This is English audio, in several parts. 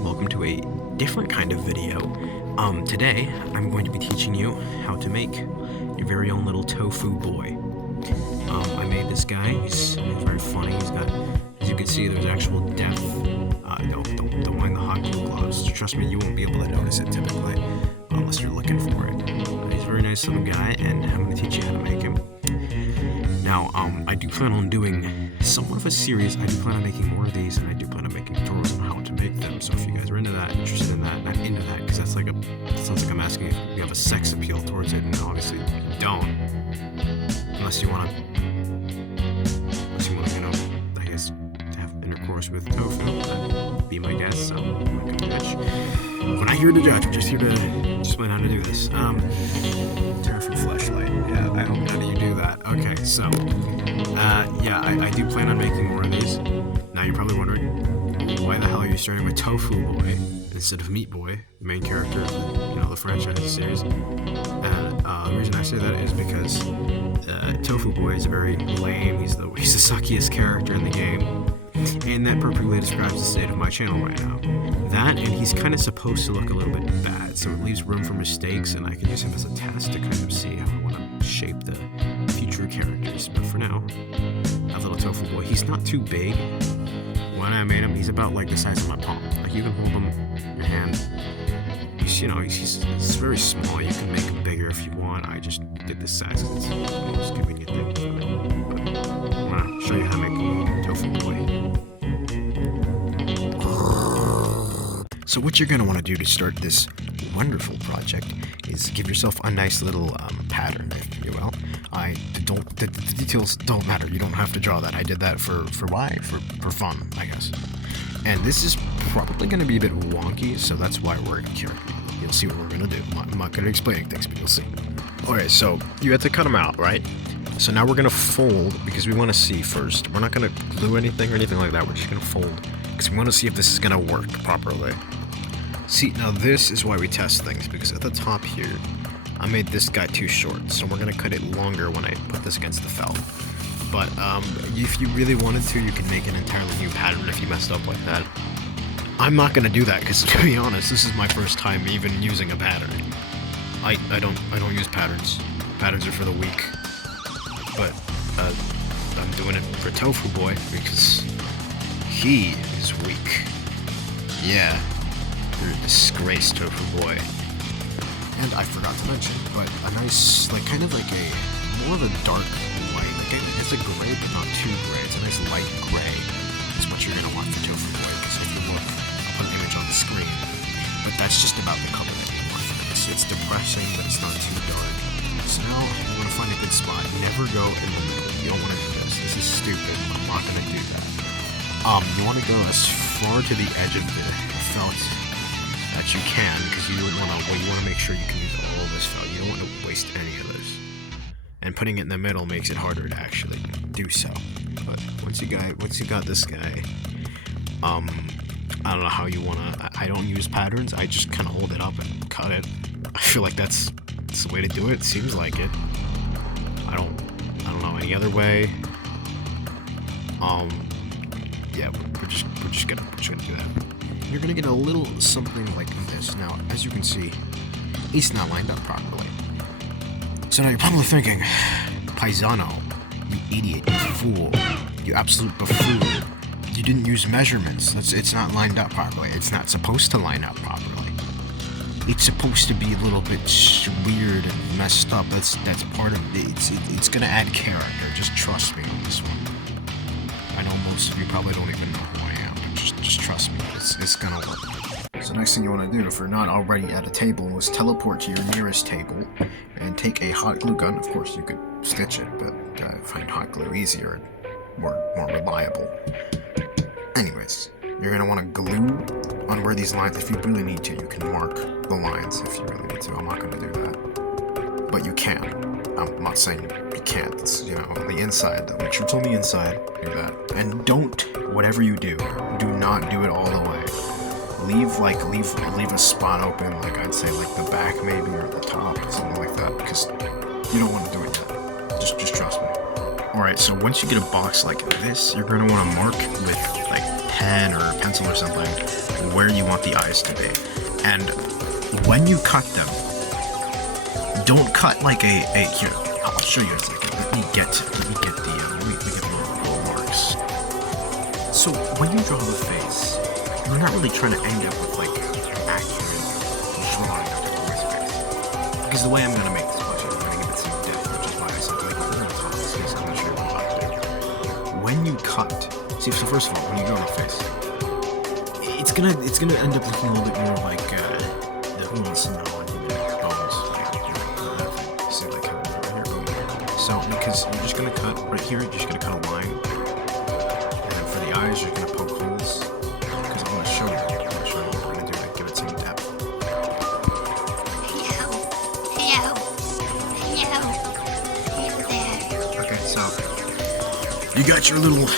everyone, welcome to a different kind of video. Today I'm going to be teaching you how to make your very own little tofu boy. I made this guy, he's very funny, he's got, as you can see, there's actual depth. Don't mind the hot glue gloves, trust me, you won't be able to notice it typically, unless you're looking for it. He's a very nice little guy, and I'm going to teach you how to make him. Now, I do plan on doing somewhat of a series. I do plan on making more of these, and I do plan on making tutorials on how to make them. So if you guys are into that, interested in that, not into that, because that's like it sounds like I'm asking if you have a sex appeal towards it, and obviously you don't, unless you want to, I guess, have intercourse with tofu. Be my guest. So I'm not gonna judge. We're not here to judge. We're just here to explain how to do this. Turn from flashlight. Yeah, I hope none of you do that. Okay, so, I do plan on making more of these. Now you're probably wondering, why the hell are you starting with Tofu Boy instead of Meat Boy, the main character of the franchise series? And the reason I say that is because Tofu Boy is very lame. He's the suckiest character in the game. And that perfectly describes the state of my channel right now. That, and he's kind of supposed to look a little bit bad, so it leaves room for mistakes, and I can use him as a test to kind of see how I want to shape the future characters. But for now, that little Tofu Boy, he's not too big. When I made him, he's about like the size of my palm. Like, you can hold him in your hand. He's very small. You can make him bigger if you want. I just did this size because it's the most convenient thing for me. But I'm going to show you how to make Tofu Boy. So what you're going to want to do to start this wonderful project is give yourself a nice little pattern, if you will. The details don't matter. You don't have to draw that. I did that for why? For fun, I guess. And this is probably going to be a bit wonky, so that's why we're here. You'll see what we're going to do. I'm not going to explain things, but you'll see. Alright, so you have to cut them out, right? So now we're going to fold, because we want to see first. We're not going to glue anything or anything like that. We're just going to fold, because we want to see if this is going to work properly. See, now this is why we test things, because at the top here, I made this guy too short, so we're going to cut it longer when I put this against the felt. But if you really wanted to, you could make an entirely new pattern if you messed up like that. I'm not going to do that, because to be honest, this is my first time even using a pattern. I don't use patterns. Patterns are for the weak. But I'm doing it for Tofu Boy, because he is weak. Yeah. You're a disgrace, Tofu Boy. And I forgot to mention, but a nice, kind of like a, more of a dark light. It's a gray, but not too gray. It's a nice light gray. That's what you're going to want for Tofu Boy, because if you look, I'll put an image on the screen. But that's just about the color that you want. It's depressing, but it's not too dark. So now, you want to find a good spot. Never go in the middle. You don't want to do this. This is stupid. I'm not going to do that. You want to go as far to the edge of the felt that you can, because you want to make sure you can use all of this felt. You don't want to waste any of this. And putting it in the middle makes it harder to actually do so. But once you got this guy, I don't know how you wanna. I don't use patterns. I just kind of hold it up and cut it. I feel like that's the way to do it. Seems like it. I don't know any other way. Yeah, we're just gonna do that. You're gonna get a little something like this. Now, as you can see, it's not lined up properly. So now you're probably thinking, Paisano, you idiot, you fool, you absolute buffoon. You didn't use measurements. It's not lined up properly. It's not supposed to line up properly. It's supposed to be a little bit weird and messed up. That's part of it. It's gonna add character. Just trust me on this one. I know most of you probably don't even know who I am. Just trust me, it's gonna work. So next thing you want to do, if you're not already at a table, is teleport to your nearest table and take a hot glue gun. Of course, you could stitch it, but I find hot glue easier and more reliable. Anyways, you're gonna want to glue on where these lines. If you really need to, you can mark the lines if you really need to. I'm not gonna do that, but you can. I'm not saying you can't. It's, on the inside, though. Make sure it's on the inside. Do that. And don't, whatever you do not do it all the way. Leave a spot open, like I'd say, like the back maybe, or the top, something like that, because you don't want to do it yet. Just trust me. Alright, so once you get a box like this, you're going to want to mark with, pen or a pencil or something where you want the eyes to be. And when you cut them, don't cut like a here. I'll show you in a second. Let me get the little marks. So when you draw the face, you're not really trying to end up with like an accurate drawing of the face. Because the way I'm gonna make this plushie, I'm gonna give it some depth, which is why I said like a little top. Because I'm gonna show you what I do. When you cut, see, so first of all, when you draw the face, it's gonna end up looking a little bit more like who wants to know bones. See, like how right here. So because you're just gonna cut right here, you're just gonna cut a line, and then for the eyes, you're gonna poke holes. Because I'm gonna show you. We're gonna do like give it some depth. Hello there. Okay, so you got your little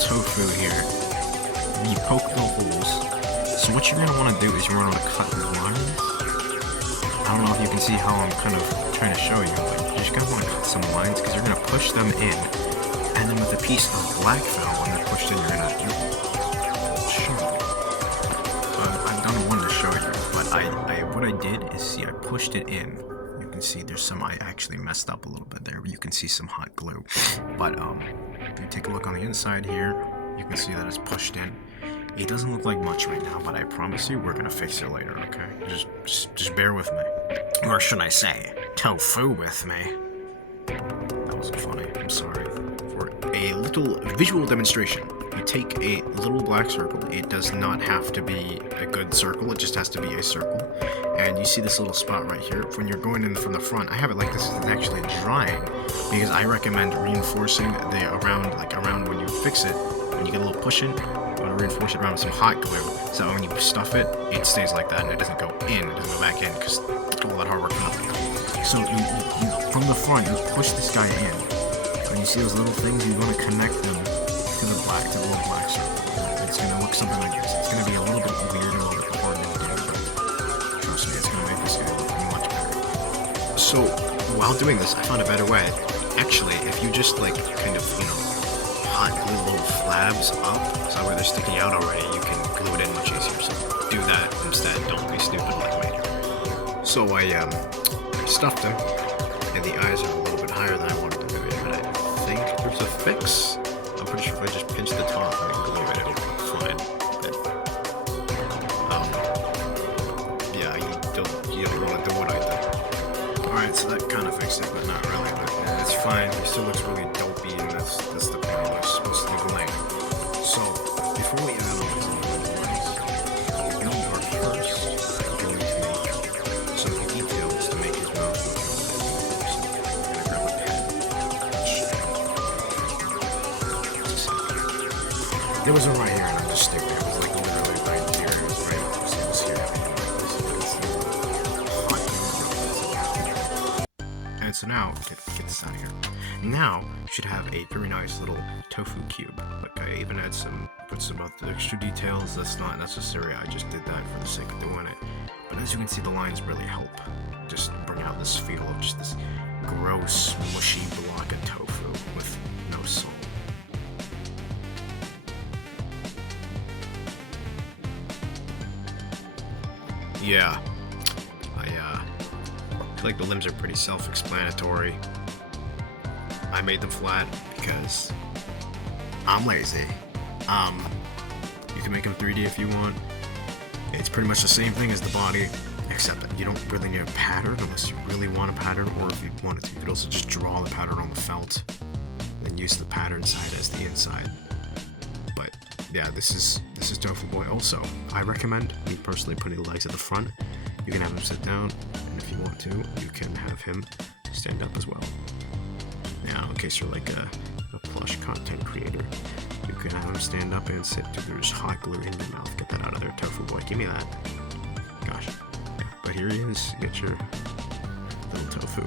tofu here. And you poke the holes. So what you're gonna want to do is you're gonna cut the lines. I don't know if you can see how I'm kind of trying to show you, but you're just gonna want to cut some lines because you're gonna push them in, and then with a piece of black felt when they're pushed in, you're gonna show. I've done one to show you, but what I did is see I pushed it in. You can see there's some I actually messed up a little bit there, but you can see some hot glue. But if you take a look on the inside here, you can see that it's pushed in. It doesn't look like much right now, but I promise you we're gonna fix it later, okay? Just bear with me. Or should I say, tofu with me. That wasn't funny, I'm sorry. For a little visual demonstration, you take a little black circle. It does not have to be a good circle, it just has to be a circle. And you see this little spot right here. When you're going in from the front, I have it like this is actually drying, because I recommend reinforcing the around when you fix it, when you get a little push in, you want to reinforce it around with some hot glue, so when you stuff it, it stays like that and it doesn't go in, it doesn't go back in, because all that hard work for nothing. So you from the front, you push this guy in, and you see those little things, you want to connect them to the little black circle. It's going to look something like this. It's going to be a little bit weird and a little bit hard to do, but trust me, it's going to make this guy look much better. So while doing this, I found a better way. Actually, if you just like kind of, hot glue little flabs up, so where they're sticking out already, you can glue it in much easier. So do that instead. Don't be stupid like me. So I stuffed them, and the eyes are a little bit higher than I wanted them to be, but I think there's a fix. I'm pretty sure if I just pinch the top and then glue it, it'll look fine. But, yeah, you don't want to do what I did. Alright, so that kind of fixed it, but not really. But it's fine. It still looks really dopey, and that's the point. It's supposed to look lame. So before we add on to the lines, we are first going to make some details to make his mouth look a little bit more. So I'm gonna grab a pen. There was one right here, and I'm just sticking. It was like literally right here. It was right. So it was here. And so now, get this out of here. Now, you should have a very nice little tofu cube. Like, I even put some other extra details. That's not necessary. I just did that for the sake of doing it. But as you can see, the lines really help just bring out this feel of just this gross, mushy block of tofu with no soul. Yeah. I feel like the limbs are pretty self-explanatory. I made them flat because I'm lazy. You can make them 3D if you want. It's pretty much the same thing as the body, except that you don't really need a pattern unless you really want a pattern, or if you wanted to, you could also just draw the pattern on the felt, then use the pattern side as the inside. But yeah, this is Tofu Boy. Also, I recommend, me personally, putting the legs at the front. You can have him sit down, and if you want to, you can have him stand up as well. Now, in case you're like a plush content creator, you can have him stand up and sit till there's hot glue in your mouth. Get that out of there, Tofu Boy. Give me that. Gosh. Yeah. But here he is. You get your little tofu.